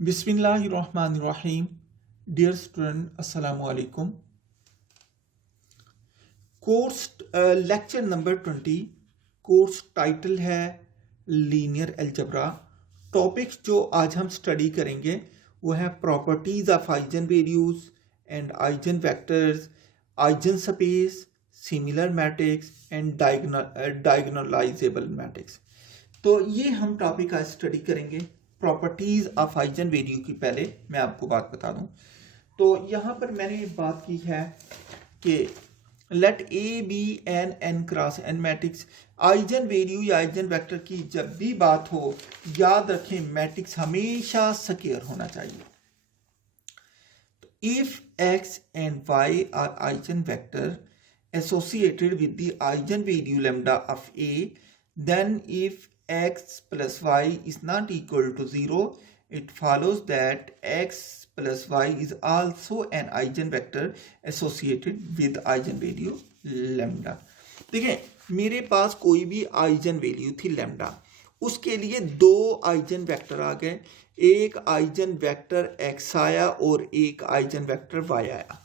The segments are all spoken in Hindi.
बिस्मिल्लाहिर्रहमानिर्रहीम। डियर स्टूडेंट, अस्सलामु अलैकुम। Course lecture number 20। Course title है लीनियर अलजेब्रा। टॉपिक्स जो आज हम स्टडी करेंगे वो है properties of eigen values and eigen vectors, eigen space, similar matrix and diagonalisable matrix. तो ये हम टॉपिक आज स्टडी करेंगे। प्रॉपर्टीज ऑफ आइजन वैल्यू की पहले मैं आपको बात बता दूं। तो यहां पर मैंने बात की है कि let A be n cross n matrix. Eigen value या आइजन वेक्टर की जब भी बात हो, याद रखें मैट्रिक्स हमेशा स्क्वायर होना चाहिए। If x and y are eigen vector associated with the eigenvalue lambda of A, then if x plus y is not equal to 0, it follows that x plus y is also an eigenvector associated with eigenvalue lambda। देखिए, मेरे पास कोई भी आइजन वैल्यू थी लैम्डा, उसके लिए दो आइजन वेक्टर आ गए। एक आइजन वेक्टर x आया और एक आइजन वेक्टर y आया।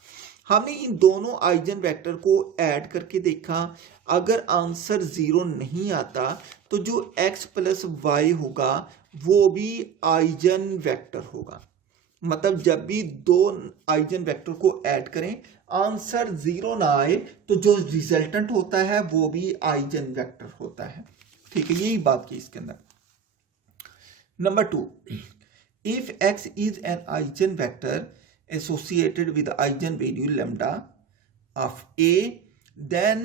हमने इन दोनों आइजन वेक्टर को ऐड करके देखा, अगर आंसर 0 नहीं आता तो जो x प्लस वाई होगा वो भी आइजन वेक्टर होगा। मतलब जब भी दो आइजन वेक्टर को ऐड करें, आंसर 0 ना आए तो जो रिजल्टेंट होता है वो भी आइजन वेक्टर होता है। ठीक है, यही बात की इसके अंदर। Number 2, if x is an eigen vector associated with eigenvalue lambda of A, then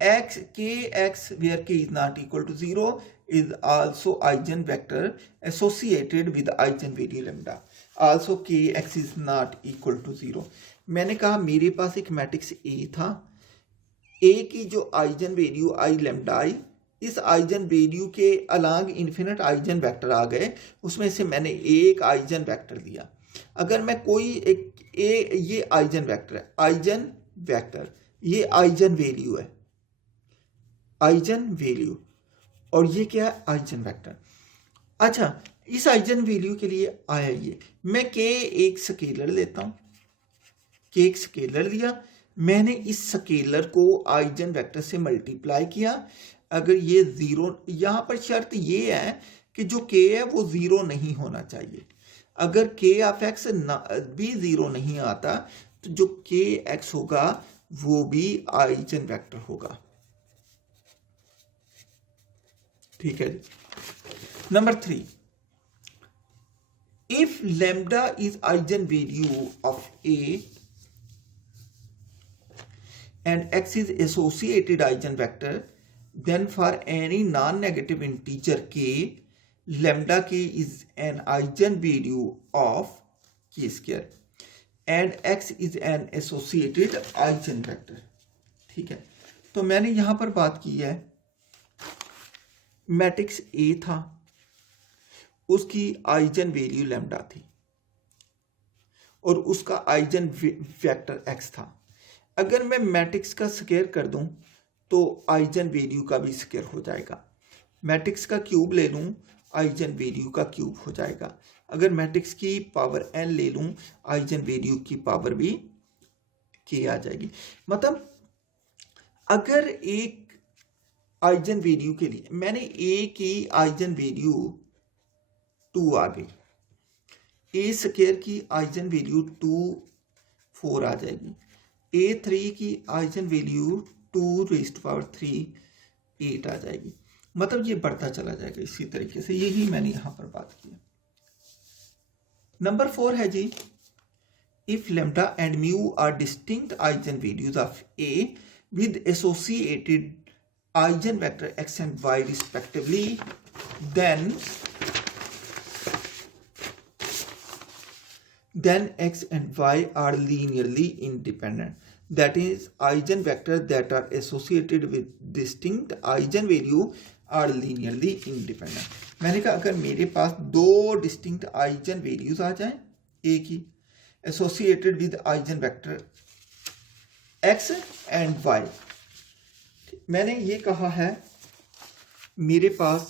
kx where k is not equal to 0 is also eigenvector associated with eigenvalue lambda, also kx is not equal to 0। मैंने कहा मेरे पास एक मैट्रिक्स A था, A की जो आइजन वैल्यू आई लैम्डा आई, इस आइजन वैल्यू के अलॉन्ग इन्फिनिट आइजन वेक्टर आ गए, उसमें से मैंने एक आइजन वेक्टर लिया। अगर मैं कोई एक ये आइजन वेक्टर है, आइजन वेक्टर, ये आइजन वैल्यू है, आइजन वैल्यू, और ये क्या है, आइजन वेक्टर। अच्छा, इस आइजन वैल्यू के लिए आया ये, मैं के एक स्केलर लेता हूं, के एक स्केलर लिया, मैंने इस स्केलर को आइजन वेक्टर से मल्टीप्लाई किया। अगर ये 0, यहां पर शर्त ये है कि जो के है वो 0 नहीं होना चाहिए। अगर के ऑफ एक्स भी 0 नहीं आता तो जो के एक्स होगा वो भी आइजन वेक्टर होगा। ठीक है जी। Number 3, if lambda is eigen value of A and x is associated eigenvector, then for any non-negative integer k, lambda k is an eigenvalue of k square and x is an associated eigenvector। ठीक है, तो मैंने यहां पर बात की है, मैट्रिक्स A था, उसकी आइजन वैल्यू लैम्डा थी और उसका आइजन वेक्टर x था। अगर मैं मैट्रिक्स का स्क्वायर कर दूं तो आइजन वैल्यू का भी स्क्वायर हो जाएगा। मैट्रिक्स का क्यूब ले लूं, आइजन वैल्यू का क्यूब हो जाएगा। अगर मैट्रिक्स की पावर n ले लूं, आइजन वैल्यू की पावर भी k आ जाएगी। मतलब अगर एक आइजन वैल्यू के लिए मैंने a की आइजन वैल्यू 2 आ गई, a स्क्वायर की आइजन वैल्यू 2 4 आ जाएगी, A3 की आइजन वैल्यू 2⁻³ 8 आ जाएगी। मतलब ये बढ़ता चला जाएगा इसी तरीके से, यही मैंने यहां पर बात की। नंबर 4 है जी, if lambda and mu are distinct eigenvalues of A with associated eigenvector x and y respectively, then x and y are linearly independent, that is eigenvector that are associated with distinct eigenvalue are linearly independent। मैंने कहा अगर मेरे पास दो डिस्टिंक्ट आइजन वैल्यूज आ जाएं a की associated with eigen vector x and y, मैंने ये कहा है मेरे पास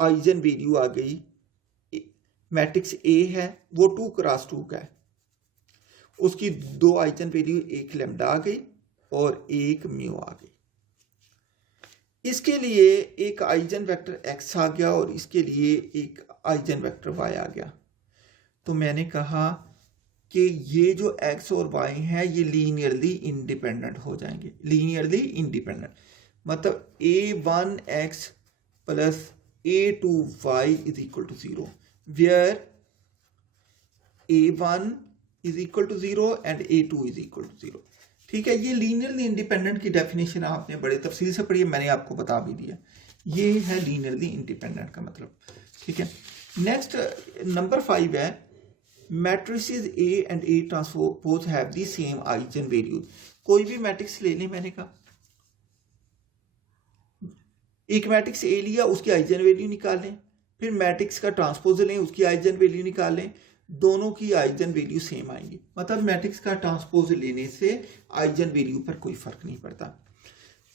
आइजन वैल्यू आ गई मैट्रिक्स ए है वो 2 क्रॉस 2 का है, उसकी 2 आइजन वैल्यू, एक लैम्डा आ गई और एक म्यू आ गई। इसके लिए एक आइजन वेक्टर एक्स आ गया और इसके लिए एक आइजन वेक्टर वाई आ गया। तो मैंने कहा कि ये जो एक्स और वाई हैं ये लीनियरली इंडिपेंडेंट हो जाएंगे। लीनियरली इंडिपेंडेंट मतलब a1x plus a2y is equal to 0, where a1 is equal to 0 and a2 is equal to 0। ठीक है, ये लीनियरली इंडिपेंडेंट की डेफिनेशन आपने बड़े तफसील से पढ़ी है, मैंने आपको बता भी दिया। ये है लीनियरली इंडिपेंडेंट का मतलब। ठीक है, नेक्स्ट नंबर 5 है matrices A and A transpose have the same eigen values. कोई भी मैट्रिक्स ले लें, मैंने कहा एक मैट्रिक्स A लिया, उसकी आइजन वैल्यू निकाल लें, फिर मैट्रिक्स का ट्रांसपोज लें, उसकी आइजन वैल्यू निकाल लें, दोनों की आइजन वैल्यू सेम आएंगी। मतलब मैट्रिक्स का ट्रांसपोज लेने से आइजन वैल्यू पर कोई फर्क नहीं पड़ता।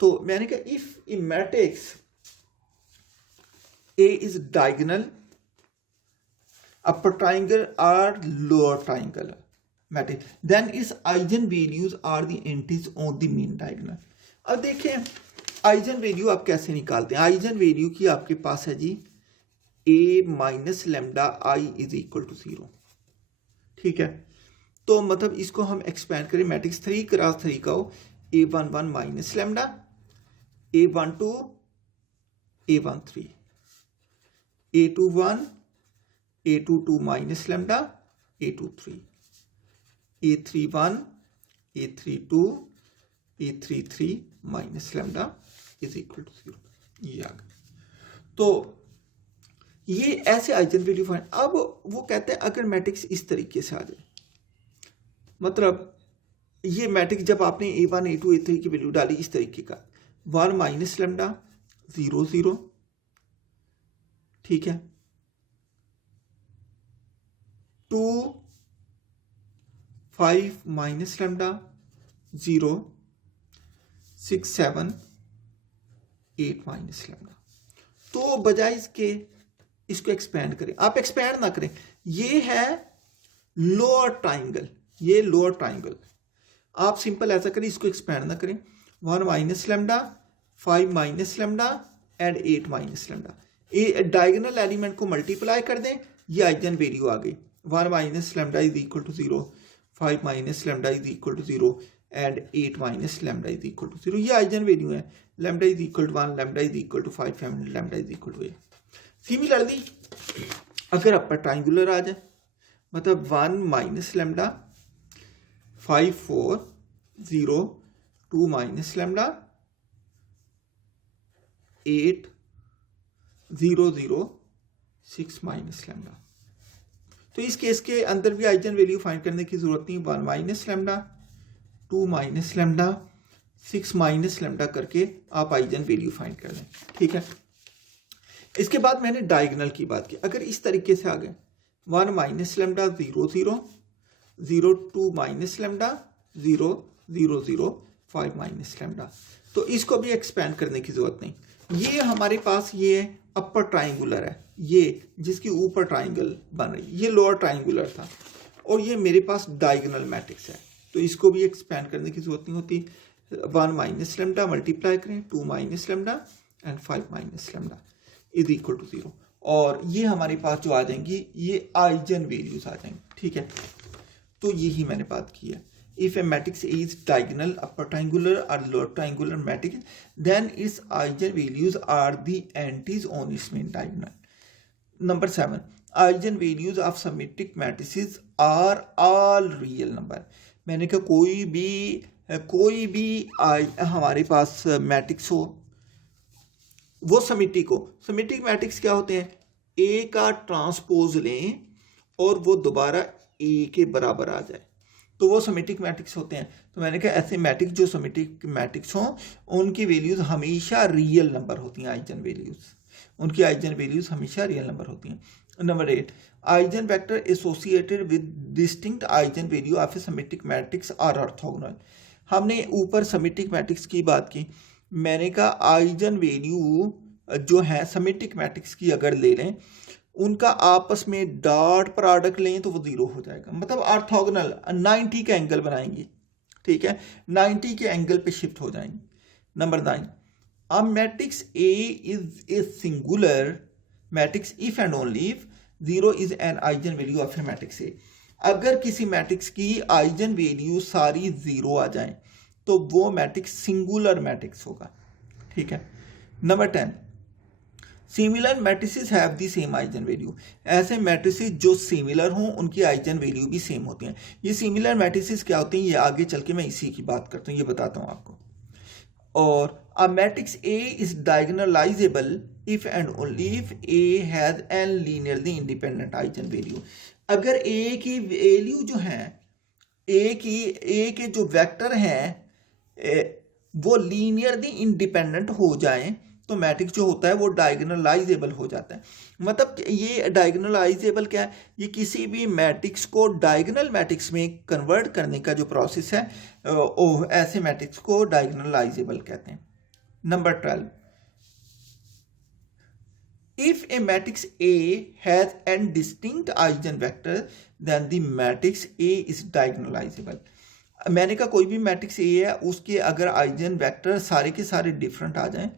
तो मैंने कहा if a matrix A is diagonal upper triangle or lower triangle matrix, then its eigen values are the entries on the mean diagonal। अब देखें आइजन वैल्यू आप कैसे निकालते हैं। आइजन वैल्यू की आपके पास है जी a minus lambda I is equal to 0। ठीक है, तो मतलब इसको हम एक्सपेंड करें, मैट्रिक्स 3 क्रॉस 3 का हो, a11 minus lambda, a12 a13, a21 a22 minus lambda, a23, a31 a32 a33 minus lambda is equal to 0। ये आ गया। तो ये ऐसे आइजन वैल्यू फाइंड। अब वो कहते हैं अगर मैट्रिक्स इस तरीके से आ जाए, मतलब ये मैट्रिक्स जब आपने a1 a2 a3 की वैल्यू डाली इस तरीके का, 1 माइनस लेमडा 0 0, ठीक है, 2 5 माइनस लेमडा 0 6 7 8 माइनस लेमडा। तो बजाय इसके इसको एक्सपेंड करें, आप एक्सपेंड ना करें, ये है लोअर ट्राइंगल, ये लोअर ट्राइंगल, आप सिंपल ऐसा करें, इसको एक्सपेंड ना करें, 1 minus lambda 5 minus lambda and 8 minus lambda. ये डायगोनल एलिमेंट को मल्टीप्लाई कर दें, ये आइजन वैल्यू आ गई, 1 minus lambda is equal to 0, 5 minus lambda is equal to 0 and 8 minus lambda is equal to 0। ये आइजन वैल्यू है, lambda is equal to 1, lambda is equal to 5 and lambda is equal to 8। Similarly अगर अपर ट्राइंगुलर आ जाए, मतलब 1 minus lambda 5 4 0 2 minus lambda 8 0 0 6 minus lambda. तो इस केस के अंदर भी आइजन वैल्यू फाइंड करने की जरूरत नहीं, 1 minus lambda 2 minus lambda 6 minus lambda करके आप आइजन वैल्यू फाइंड कर लें। ठीक है, इसके बाद मैंने डायगोनल की बात की। अगर इस तरीके से आ गए 1 minus lambda 0 0 0 2 minus lambda 0 0 0 5 minus lambda, तो इसको भी एक्सपेंड करने की जरूरत नहीं। ये हमारे पास ये अपर ट्राइंगुलर है, ये जिसकी ऊपर ट्राइंगल बन रही, ये लोअर ट्राइंगुलर था, और ये मेरे पास डायगोनल मैट्रिक्स है, तो इसको भी एक्सपेंड करने की जरूरत नहीं होती। 1 माइनस लेमडा मल्टीप्लाई करें 2 minus lambda and 5 minus lambda is equal to 0, और ये हमारे पास जो आ जाएंगी ये आइजन वैल्यूज आ जाएंगी। ठीक है, तो यही मैंने बात की है। If a matrix is diagonal upper triangular और lower triangular matrix, then its eigenvalues are the entries on its main diagonal. Number 7, eigenvalues of symmetric matrices are all real number. मैंने कहा कोई भी हमारे पास मैट्रिक्स हो, वो सिमेट्रिक हो। सिमेट्रिक मैट्रिक्स क्या होते हैं, ए का ट्रांसपोज लें और वो दोबारा ए के बराबर आ जाए, तो वो सिमेट्रिक मैट्रिक्स होते हैं। तो मैंने कहा ऐसे मैट्रिक्स जो सिमेट्रिक मैट्रिक्स हों उनकी वैल्यूज हमेशा रियल नंबर होती हैं, आइजन वैल्यूज, उनकी आइजन वैल्यूज हमेशा रियल नंबर होती हैं। Number 8, eigen vector associated with distinct eigen value of a symmetric matrix are orthogonal. हमने ऊपर सिमेट्रिक मैट्रिक्स की बात की, मैंने कहा आइजन वैल्यू जो है सिमेट्रिक मैट्रिक्स की अगर ले लें उनका आपस में डॉट प्रोडक्ट लें तो वो 0 हो जाएगा, मतलब ऑर्थोगोनल 90 के एंगल बनाएंगे, ठीक है, 90 के एंगल पे शिफ्ट हो जाएंगे। Number 9, a matrix A is a singular matrix if and only if 0 is an eigen value of A matrix A. अगर किसी मैट्रिक्स की आइजन वैल्यू सारी 0 आ जाए तो वो मैट्रिक्स सिंगुलर मैट्रिक्स होगा, ठीक है। Number 10, similar matrices have the same eigen value. ऐसे मैट्रिसेस जो सिमिलर हों उनकी आइजन वैल्यू भी सेम होती हैं। ये सिमिलर मैट्रिसेस क्या होते हैं, ये आगे चल के मैं इसी की बात करता हूँ, ये बताता हूँ आपको। और a matrix A is diagonalizable if and only if A has n linearly independent eigenvalue। अगर A की वैल्यू जो है, A के जो वेक्टर हैं वो लीनियरली इंडिपेंडेंट हो जाएं तो मैट्रिक्स जो होता है वो डायगोनलाइजेबल हो जाता है। मतलब ये डायगोनलाइजेबल क्या है, ये किसी भी मैट्रिक्स को डायगोनल मैट्रिक्स में कन्वर्ट करने का जो प्रोसेस है ऐसे मैट्रिक्स को डायगोनलाइजेबल कहते हैं। Number 12, if a matrix A has n distinct eigenvector then the matrix A is diagonalizable। मैंने कहा कोई भी मैट्रिक्स A है उसके अगर आइजन वेक्टर सारे के सारे डिफरेंट आ जाएं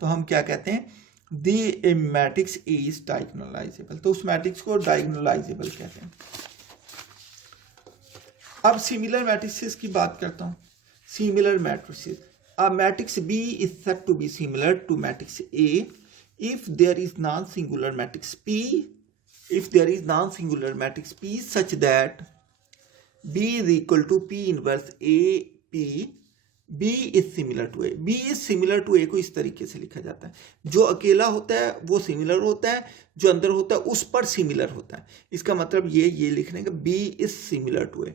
तो हम क्या कहते हैं, the matrix A is diagonalizable, तो उस मैट्रिक्स को डायगोनलाइजेबल कहते हैं। अब सिमिलर मैट्रिसेस की बात करता हूं। Similar matrices, a matrix B is said to be similar to matrix A if there is non-singular matrix P, if there is non-singular matrix P such that B is equal to P inverse A P, B is similar to A। B is similar to A को इस तरीके से लिखा जाता है, जो अकेला होता है वो सिमिलर होता है, जो अंदर होता है उस पर सिमिलर होता है। इसका मतलब ये लिखने का B is similar to A,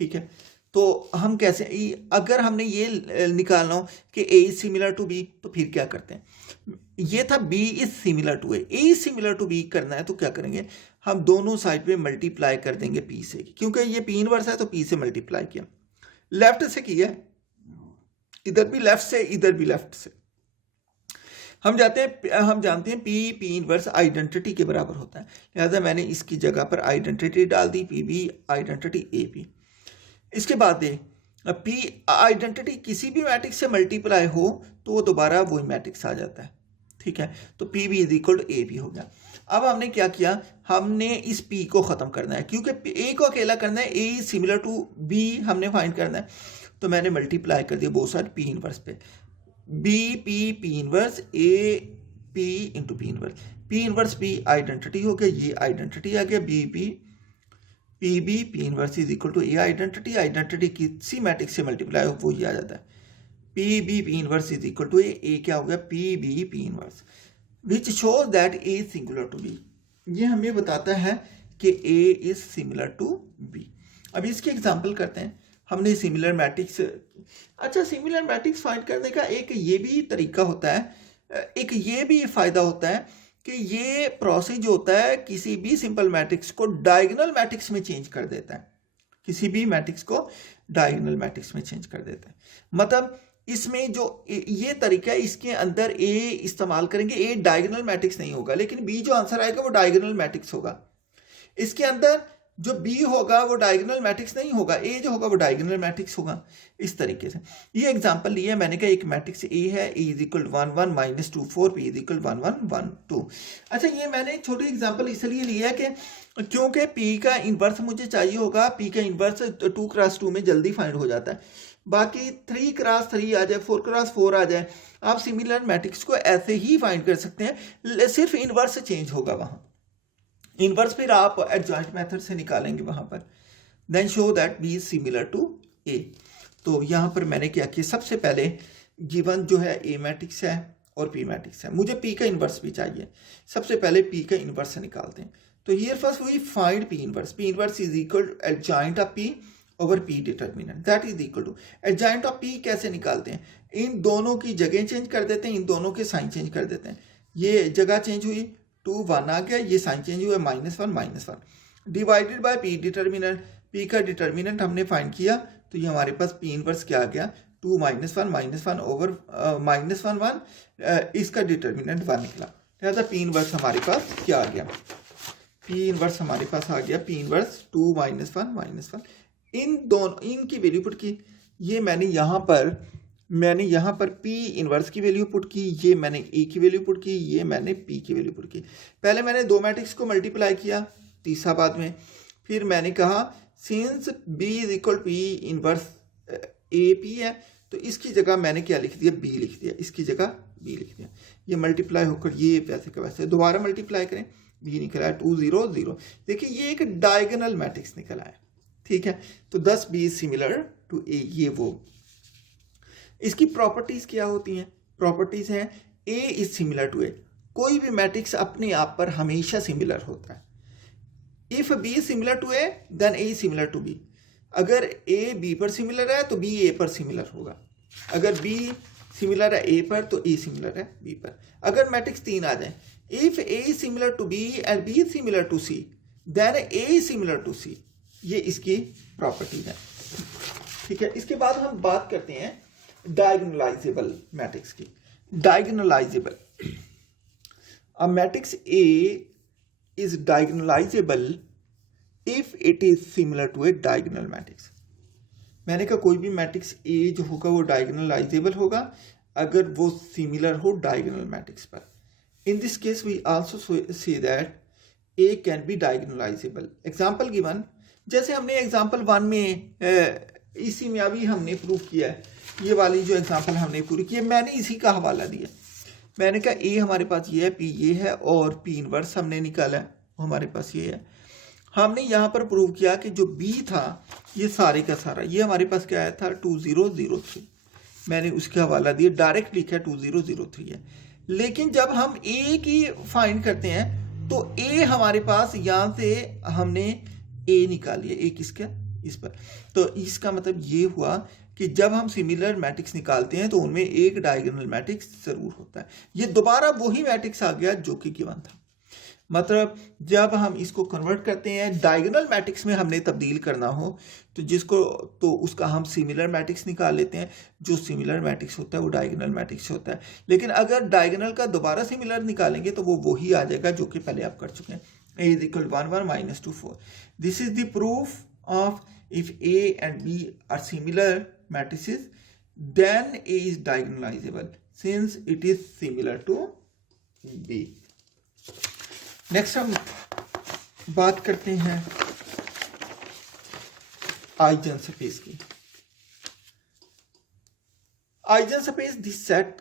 ठीक है। तो हम कैसे, अगर हमने ये निकालना हो कि A is similar to B तो फिर क्या करते हैं, ये था B is similar to A, A is similar to B करना है तो क्या करेंगे, हम दोनों साइड पे मल्टीप्लाई कर देंगे P से, क्योंकि ये P इनवर्स है तो P से मल्टीप्लाई किया, लेफ्ट से किया, इधर भी लेफ्ट से इधर भी लेफ्ट से। हम जानते हैं P इनवर्स आइडेंटिटी के बराबर होता है, लिहाजा मैंने इसकी जगह पर आइडेंटिटी डाल दी, PB आइडेंटिटी AP। इसके बाद P आइडेंटिटी किसी भी मैट्रिक्स से मल्टीप्लाई हो तो वो दोबारा वही मैट्रिक्स आ जाता है, ठीक है। तो PB is equal to AP हो गया। अब हमने क्या किया, हमने इस P को खत्म करना है, क्योंकि A को अकेला करना है, A is similar to B हमने फाइंड करना है, तो मैंने मल्टीप्लाई कर दिया बोथ साइड P इनवर्स पे, P inverse A P into P inverse, P inverse P identity हो गया, ये आइडेंटिटी आ गया, PB P inverse is equal to A identity किसी मैट्रिक्स से मल्टीप्लाई हो वो ही आ जाता है, PB P inverse is equal to A क्या हो गया, PB P inverse, which shows that A is singular to B। ये हमें बताता है कि A is similar to B। अब इसके एग्जांपल करते हैं। हमने सिमिलर मैट्रिक्स, अच्छा सिमिलर मैट्रिक्स फाइंड करने का एक ये भी तरीका होता है, एक ये भी फायदा होता है कि ये प्रोसेस जो होता है किसी भी सिंपल मैट्रिक्स को डायगोनल मैट्रिक्स में चेंज कर देता है, किसी भी मैट्रिक्स को डायगोनल मैट्रिक्स में चेंज कर देता है। मतलब इसमें जो ये तरीका है, इसके अंदर A इस्तेमाल करेंगे, A डायगोनल मैट्रिक्स नहीं होगा, लेकिन B जो आंसर आएगा वो डायगोनल मैट्रिक्स होगा। इसके अंदर जो B होगा वो डायगोनल मैट्रिक्स नहीं होगा, A जो होगा वो डायगोनल मैट्रिक्स होगा। इस तरीके से ये एग्जांपल लिया मैंने, कहा एक मैट्रिक्स A है, A is equal 1 1 minus 2 4, P is equal 1 1 1 2। अच्छा ये मैंने छोटी एग्जांपल इसलिए लिया कि क्योंकि P का इन्वर्स मुझे चाहिए होगा, P का इन्वर्स 2 क्रॉस 2 में जल्दी फाइंड हो जाता है, बाकी 3 क्रॉस 3 आ जाए, 4 क्रॉस 4 आ जाए, आप सिमिलर मैट्रिक्स को ऐसे ही फाइंड कर सकते हैं, सिर्फ इन्वर्स चेंज होगा वहां, इनवर्स फिर आप एडजॉइंट मेथड से निकालेंगे वहां पर। Then show that B is similar to A। तो यहां पर मैंने क्या किया, सबसे पहले गिवन जो है A मैट्रिक्स है और P मैट्रिक्स है, मुझे P का इनवर्स भी चाहिए, सबसे पहले P का इनवर्स से निकालते हैं। तो here first we find P inverse is equal to adjoint of P over P determinant, that is equal to adjoint of P। कैसे निकालते हैं, इन दोनों की जगह चेंज कर देते हैं, इन दोनों के साइन चेंज कर देते हैं, ये जगह चेंज हुई 2 1 आ गया, ये साइन चेंज हुआ -1 divided by P determinant, P का डिटर्मिनेंट हमने फाइंड किया तो ये हमारे पास P इनवर्स क्या आ गया 2 -1 ओवर -1 1, इसका डिटर्मिनेंट 1 निकला, लिहाजा P इनवर्स हमारे पास क्या आ गया पी इनवर्स हमारे पास आ गया, पी इनवर्स 2 -1 -1, इन दोनों इनकी वैल्यू पुट की। ये मैंने यहाँ पर पी इनवर्स की वैल्यू पुट की, ये मैंने ए की वैल्यू पुट की, ये मैंने पी की वैल्यू पुट की। पहले मैंने दो मैट्रिक्स को मल्टीप्लाई किया, तीसरा बाद में। फिर मैंने कहा since B is equal P inverse A P है, तो इसकी जगह मैंने क्या लिख दिया, बी लिख दिया, इसकी जगह बी लिख दिया। ये मल्टीप्लाई होकर ये वैसे का वैसे दोबारा मल्टीप्लाई करें, बी निकला है 2 0 0। देखिए ये एक डायगोनल मैट्रिक्स निकला है, ठीक है। तो 10 बी सिमिलर टू ए, ये वो। इसकी प्रॉपर्टीज क्या होती हैं? प्रॉपर्टीज हैं ए इज सिमिलर टू ए। कोई भी मैट्रिक्स अपने आप पर हमेशा सिमिलर होता है। If B is similar to A then A is similar to B. अगर ए बी पर सिमिलर है तो बी ए पर सिमिलर होगा। अगर बी सिमिलर है ए पर तो ए सिमिलर है बी पर। अगर मैट्रिक्स 3 आ जाए, if A is similar to B and B is similar to C then A is similar to C. ये इसकी प्रॉपर्टी है, ठीक है। इसके बाद हम बात करते हैं डायगोनलाइजेबल मैट्रिक्स की। Diagonalizable, a matrix A is diagonalizable if it is similar to a diagonal matrix. मैंने कहा कोई भी मैट्रिक्स ए जो होगा वो डायगोनलाइजेबल होगा अगर वो सिमिलर हो डायगोनल मैट्रिक्स पर। In this case we also say that A can be diagonalizable. Example given, जैसे हमने एग्जाम्पल 1 में इसी में अभी हमने प्रूव किया है, ये वाली जो एग्जाम्पल हमने पूरी की है, मैंने इसी का हवाला दिया। मैंने कहा ए हमारे पास ये है, पी ये है, और पी इनवर्स हमने निकाला है, वो हमारे पास ये है। हमने यहाँ पर प्रूव किया कि जो बी था ये सारे का सारा, ये हमारे पास क्या आया था 2003। मैंने उसके हवाला दिया, डायरेक्ट लिखा 2003 है। लेकिन जब हम ए की फाइंड करते हैं तो ए हमारे पास यहाँ से हमने ए निकाली है, ए किसका, इस पर। तो इसका मतलब ये हुआ कि जब हम सिमिलर मैट्रिक्स निकालते हैं तो उनमें एक डायगोनल मैट्रिक्स जरूर होता है। ये दोबारा वही मैट्रिक्स आ गया जो कि गिवन था। मतलब जब हम इसको कन्वर्ट करते हैं डायगोनल मैट्रिक्स में हमने तब्दील करना हो तो उसका हम सिमिलर मैट्रिक्स निकाल लेते हैं। जो सिमिलर मैट्रिक्स होता है वो डायगोनल मैट्रिक्स होता है। लेकिन अगर डायगोनल का दोबारा सिमिलर निकालेंगे तो वो वही आ जाएगा जो कि पहले आप कर चुके हैं, a is equal to 1 1 -2 4। This is the proof of if A and B are similar matrices then A is diagonalizable since it is similar to B। Next हम बात करते हैं आइजेनस्पेस की। Eigenspace this set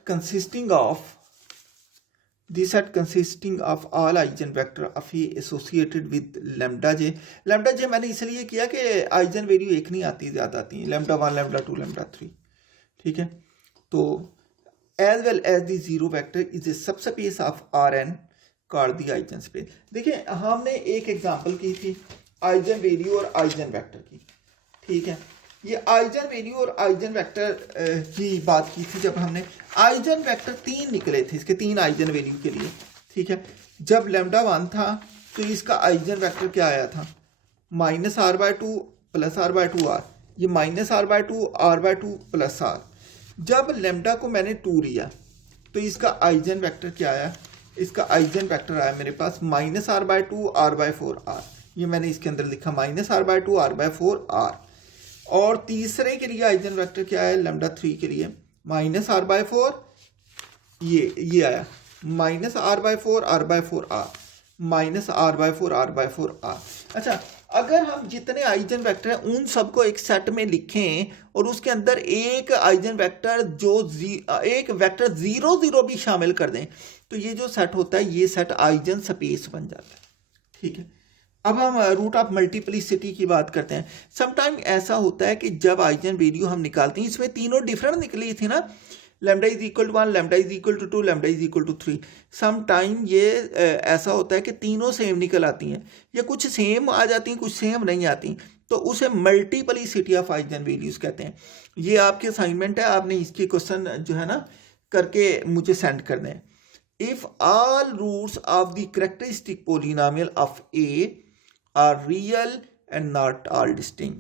consisting of all eigenvector of A associated with lambda j। lambda j मैंने इसलिए किया कि आइजन वैल्यू एक नहीं आती, ज्यादा आती है, lambda 1 lambda 2 lambda 3, ठीक है। तो as well as the zero vector is a subspace of Rn called the आइजेनस्पेस। देखिए हमने एक एग्जांपल की थी आइजन वैल्यू और आइजन वेक्टर की, ठीक है। ये आइजन वैल्यू और आइजन वेक्टर की बात की थी जब हमने आइजन वेक्टर 3 निकले थे, इसके 3 आइजन वैल्यू के लिए, ठीक है। जब लैम्डा 1 था तो इसका आइजन वेक्टर क्या आया था, -r/2 + r/2 r। ये -r/2 r/2 + r। जब लैम्डा को मैंने 2 लिया तो इसका आइजन वेक्टर क्या आया, इसका आइजन वेक्टर आया मेरे पास -r/2 r/4 r। ये मैंने इसके अंदर लिखा -r/2 r/4 r। और तीसरे के लिए आइजन वेक्टर क्या है, लैम्डा 3 के लिए -r/4, ये आया -r/4 r/4 r, -r/4 r/4 r। अच्छा, अगर हम जितने आइजन वेक्टर हैं उन सबको एक सेट में लिखें और उसके अंदर एक आइजन वेक्टर एक वेक्टर 0 0 भी शामिल कर दें तो ये जो सेट होता है ये सेट आइजन स्पेस बन जाता है, ठीक है। अब हम रूट ऑफ मल्टीप्लिसिटी की बात करते हैं। समटाइम ऐसा होता है कि जब आइजन वैल्यू हम निकालते हैं, इसमें तीनों डिफरेंट निकली थी ना, lambda is equal to 1, lambda is equal to 2, lambda is equal to 3। Sometime ये ऐसा होता है कि तीनों सेम निकल आती हैं, या कुछ सेम आ जाती हैं कुछ सेम नहीं आती, तो उसे मल्टीप्लिसिटी ऑफ आइजन वैल्यूज कहते हैं। ये आपकी असाइनमेंट है, आपने इसके क्वेश्चन जो है ना करके मुझे सेंड कर दें। If all roots of the characteristic polynomial of A are real and not all distinct,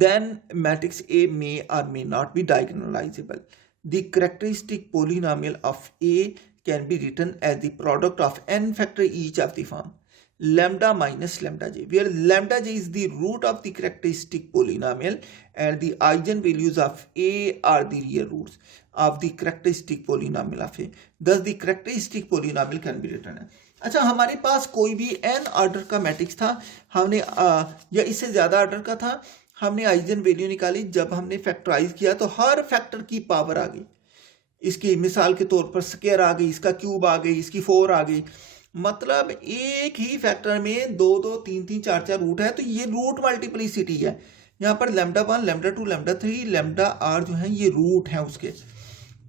then matrix A may or may not be diagonalizable. The characteristic polynomial of A can be written as the product of n factor each of the form. lambda minus lambda j, where lambda j is the root of the characteristic polynomial and the eigenvalues of a are the real roots of the characteristic polynomial of a. Thus the characteristic polynomial can be written as. अच्छा, हमारे पास कोई भी n ऑर्डर का मैट्रिक्स था, हमने या इससे ज्यादा ऑर्डर का था, हमने आइजन वैल्यू निकाली, जब हमने फैक्टराइज किया तो हर फैक्टर की पावर आ गई। इसकी मिसाल के तौर पर स्क्वायर आ गई, इसका क्यूब आ गई, इसकी 4 आ गई, मतलब एक ही फैक्टर में 2 2 3 3 4 4 रूट है, तो ये रूट मल्टीप्लिसिटी है। यहाँ पर lambda 1 lambda 2 lambda 3 lambda r जो है ये रूट है उसके।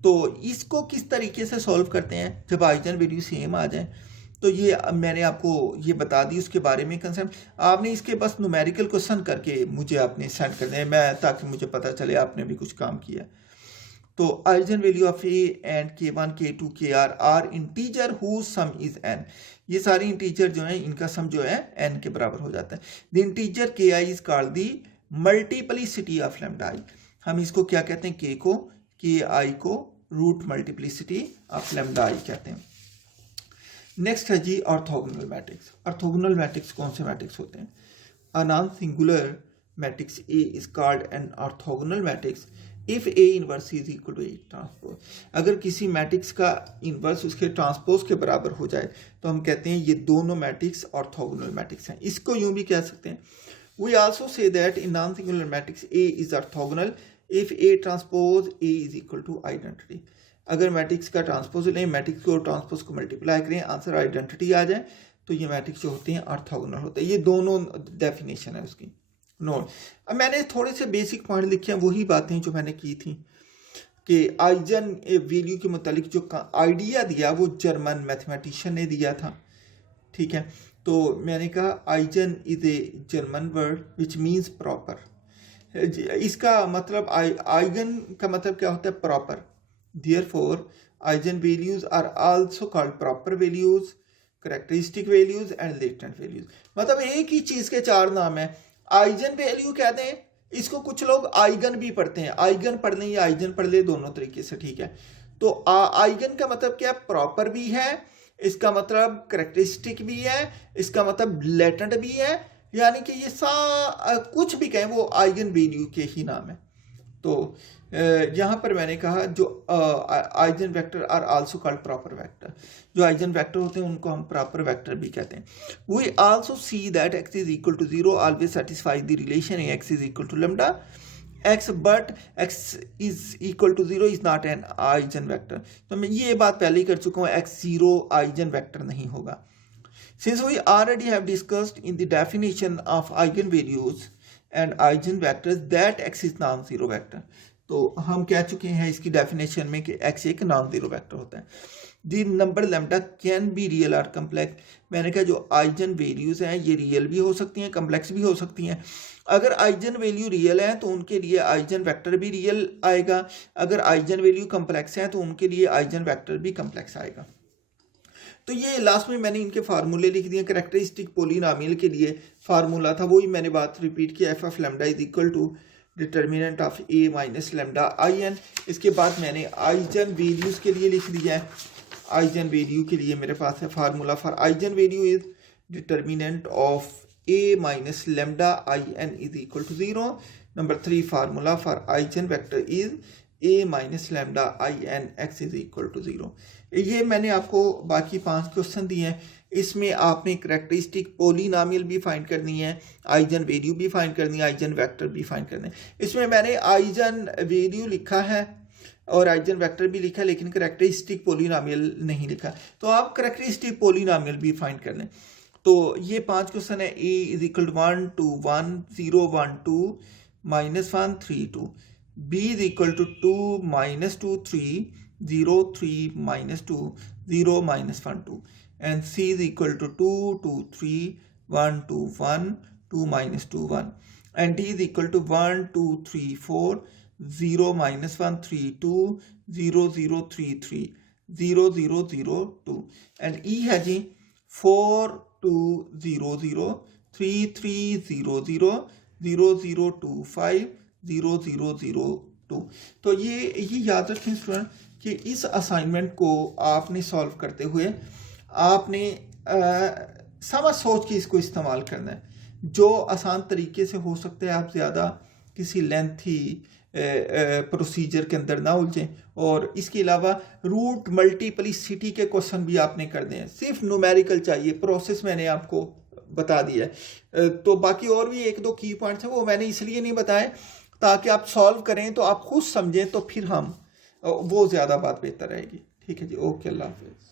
तो इसको किस तरीके से सॉल्व करते हैं जब आइजन वैल्यू सेम आ जाए, तो ये मैंने आपको ये बता दी, उसके बारे में कंसेप्ट आपने इसके बस न्यूमेरिकल क्वेश्चन करके मुझे आपने सेंड कर दें, मैं ताकि मुझे पता चले आपने भी कुछ काम किया। तो eigen value of A and k1 k2 kr are integer whose sum is n, ये सारी इंटीजर जो है इनका सम जो है n के बराबर हो जाता है। The integer ki is called the multiplicity of lambda i. हम इसको क्या कहते हैं, k को, ki को root multiplicity of lambda i कहते हैं। नेक्स्ट है जी ऑर्थोगोनल मैट्रिक्स। ऑर्थोगोनल मैट्रिक्स कौन से मैट्रिक्स होते हैं? A non singular matrix A is called an orthogonal matrix if A inverse is equal to A transpose. अगर किसी मैट्रिक्स का इनवर्स उसके ट्रांसपोज के बराबर हो जाए तो हम कहते हैं ये दोनों मैट्रिक्स ऑर्थोगोनल मैट्रिक्स हैं। इसको यूं भी कह सकते हैं, we also say that in non singular matrix A is orthogonal if A transpose A is equal to identity. अगर मैट्रिक्स का ट्रांसपोज लें, मैट्रिक्स को ट्रांसपोज को मल्टीप्लाई करें, आंसर आइडेंटिटी आ जाए, तो ये मैट्रिक्स जो होते हैं ऑर्थोगोनल होते हैं। ये दोनों डेफिनेशन है उसकी। नोट, अब मैंने थोड़े से बेसिक पॉइंट लिखे हैं, वही बातें जो मैंने की थी कि आइजन वैल्यू के मुतालिक जो आइडिया दिया वो जर्मन मैथमेटिशियन ने दिया था, ठीक है। तो मैंने कहा eigen is a German word which means proper. इसका मतलब आइगन का मतलब क्या होता है, proper. Therefore, eigenvalues are also called proper values, characteristic values and latent values। मतलब एक ही चीज के चार नाम है। आइजन वैल्यू कहते हैं, इसको कुछ लोग आइगन भी पढ़ते हैं, आइगन पढ़ लें या आइजन पढ़ ले, दोनों तरीके से ठीक है। तो आइगन का मतलब क्या, प्रॉपर भी है, इसका मतलब करेक्टरिस्टिक भी है, इसका मतलब लेटेंट भी है, यानी कि ये कुछ भी कहें वो आइगन वैल्यू के ही नाम है। तो यहाँ पर मैंने कहा जो eigen vector are also called proper vector. जो आइजन वेक्टर होते हैं उनको हम प्रॉपर वेक्टर भी कहते हैं। We also see that x is equal to 0 always satisfy the relation x is equal to lambda x, but x is equal to 0 is not an eigen vector. तो मैं ये बात पहले ही कर चुका हूँ, x 0 आइजन वेक्टर नहीं होगा। Since we already have discussed in the definition of eigenvalues and eigenvectors that x is non-zero vector, तो हम कह चुके हैं इसकी डेफिनेशन में कि x एक नॉन जीरो वेक्टर होता है। The number lambda can be real और कम्प्लेक्स। मैंने कहा जो आइजन वैल्यूज हैं ये रियल भी हो सकती हैं, कम्प्लेक्स भी हो सकती हैं। अगर आइजन वैल्यू रियल है तो उनके लिए आइजन वेक्टर भी रियल आएगा, अगर आइजन वैल्यू कम्प्लेक्स है तो उनके लिए आइजन वेक्टर भी कम्प्लेक्स आएगा। तो ये लास्ट में मैंने इनके फार्मूले लिख दिए। कैरेक्टरिस्टिक पोलिनोमियल के लिए फार्मूला था, वही मैंने बात रिपीट किया, f of lambda is equal to determinant of A minus lambda I n. इसके बाद मैंने आइजन वैल्यूज के लिए लिख दिया है। आइजन वैल्यू के लिए मेरे पास है formula for eigen value is determinant of A minus lambda I n is equal to 0। Number 3 formula for eigen vector is A minus lambda I n x is equal to 0। ये मैंने आपको बाकी 5 क्वेश्चन दिए हैं, इसमें आपने करैक्टरिस्टिक पोलिनोमियल भी फाइंड करनी है, आइजन वैल्यू भी फाइंड करनी है, आइजन वेक्टर भी फाइंड करना है। इसमें मैंने आइजन वैल्यू लिखा है और आइजन वेक्टर भी लिखा है, लेकिन करैक्टरिस्टिक पोलिनोमियल नहीं लिखा। तो आप करैक्टरिस्टिक पोलिनोमियल भी फाइंड कर लें। तो ये 5 क्वेश्चन है। A is equal to 1 2 1 0 1 2 -1 3 2, B is equal to 2 -2 3 0 3 -2 0 -1 2, and c is equal to 2 2 3 1 2 1 2 -2 1, and d is equal to 1 2 3 4 0 -1 3 2 0 0 3 3 0 0 0 2, and e है जी 4 2 0 0 3 3 0 0 0 0 2 5 0 0 0 2। तो ये याद रखें स्टूडेंट कि इस असाइनमेंट को आपने सॉल्व करते हुए आपने समझ सोच के इसको इस्तेमाल करना है। जो आसान तरीके से हो सकता है, आप ज़्यादा किसी लेंथी प्रोसीजर के अंदर ना उलझें। और इसके अलावा रूट मल्टीप्लिसिटी के क्वेश्चन भी आपने करने हैं, सिर्फ न्यूमेरिकल चाहिए, प्रोसेस मैंने आपको बता दिया है। तो बाकी और भी एक दो की पॉइंट्स हैं, वो मैंने इसलिए नहीं बताए ताकि आप सॉल्व करें तो आप खुद समझें, तो फिर हम वो ज़्यादा बात बेहतर रहेगी। ठीक है जी, ओके, अल्लाह हाफिज़।